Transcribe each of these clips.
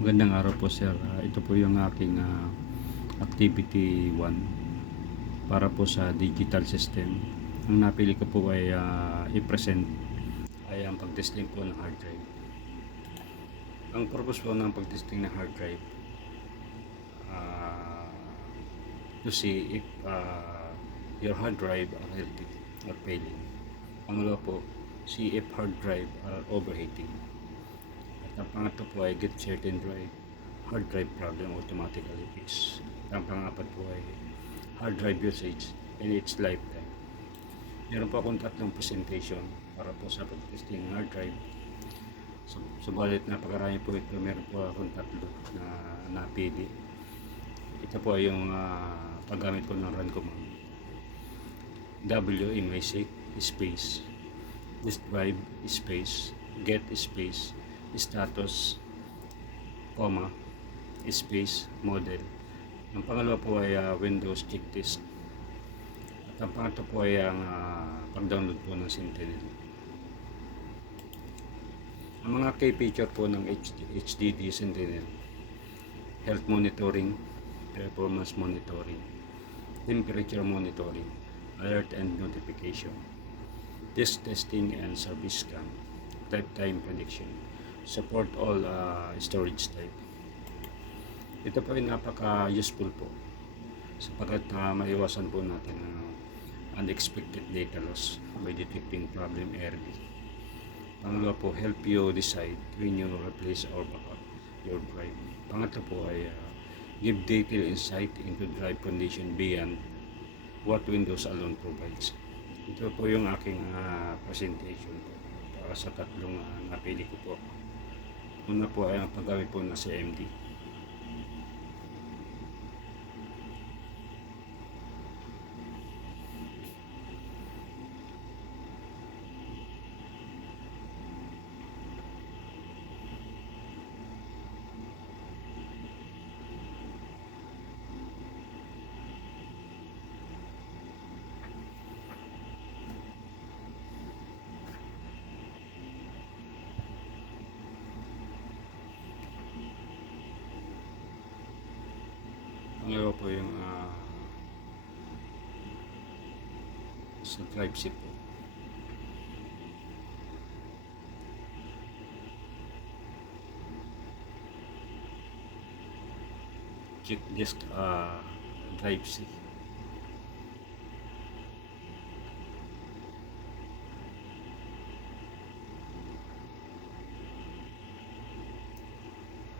Magandang araw po sir. Ito po yung aking activity 1 para po sa digital system. Ang napili ko po ay i-present ay ang pagtesting po ng hard drive. Ang purpose po ng pagtesting ng hard drive uh, to see if your hard drive are healthy or failing. Pangalawa po, see if hard drive are overheating. At ang pangatlo po ay get certain hard drive problem automatically fix. Ang pangapat po ay hard drive usage in its lifetime. Meron po akong tatlong presentation para po sa pag-testing ng hard drive. Subalit napakarami po ito. Meron po akong tatlo na napili. Ito po ay yung paggamit po ng run command. WMAC space disk drive space get space status comma space model. Ang pangalawa po ay Windows check disk. At ang pangatlo po ay ang pag-download po ng Sentinel. Ang mga key feature po ng HDD Sentinel: health monitoring, performance monitoring, temperature monitoring, alert and notification, disk testing and service scan, lifetime prediction, support all storage type. Ito po ay napaka-useful po sapagkat maiwasan po natin unexpected data loss by detecting problem early. Pangalawa po, help you decide when you replace or backup your drive. Pangatlo po ay give detailed insight into drive condition beyond what Windows alone provides. Ito po yung aking presentation po para sa tatlong napili ko po. Una po ay ang paggamit po ng CMD. Pangalawa po yung sa drive sheet po. Check disk drive sheet.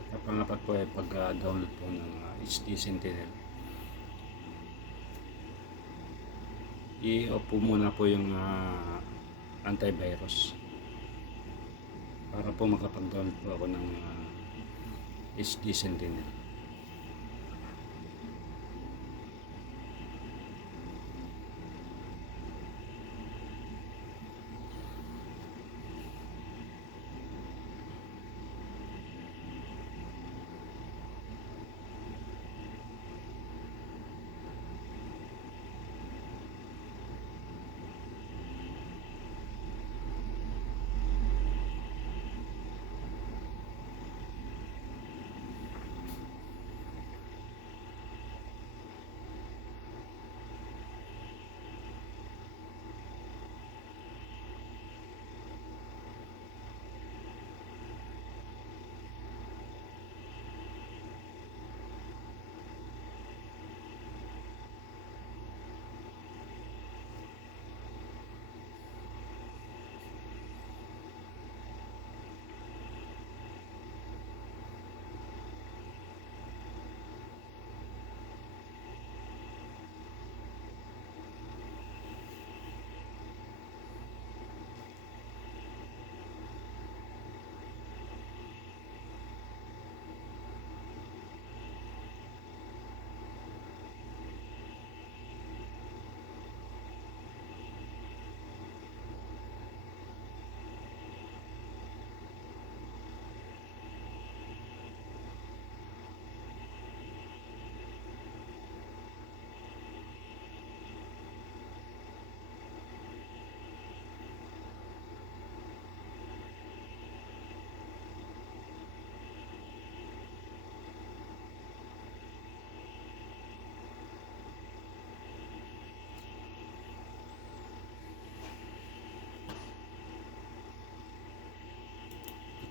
At ang pangapat po ay pag-download po ng HD Sentinel. I-off po muna po yung antivirus para po makapag-download po ako ng HD Sentinel.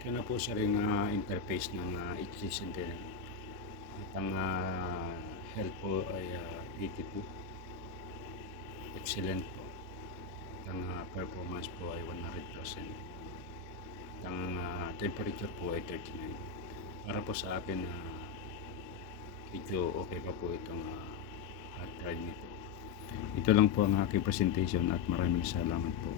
Ito na po sa ring interface ng HD Sentinel. At ang health po ay 82. Excellent po. At ang performance po ay 100%. At ang temperature po ay 39. Para po sa akin medyo okay pa po itong hard drive nito. Ito lang po ang aking presentation at maraming salamat po.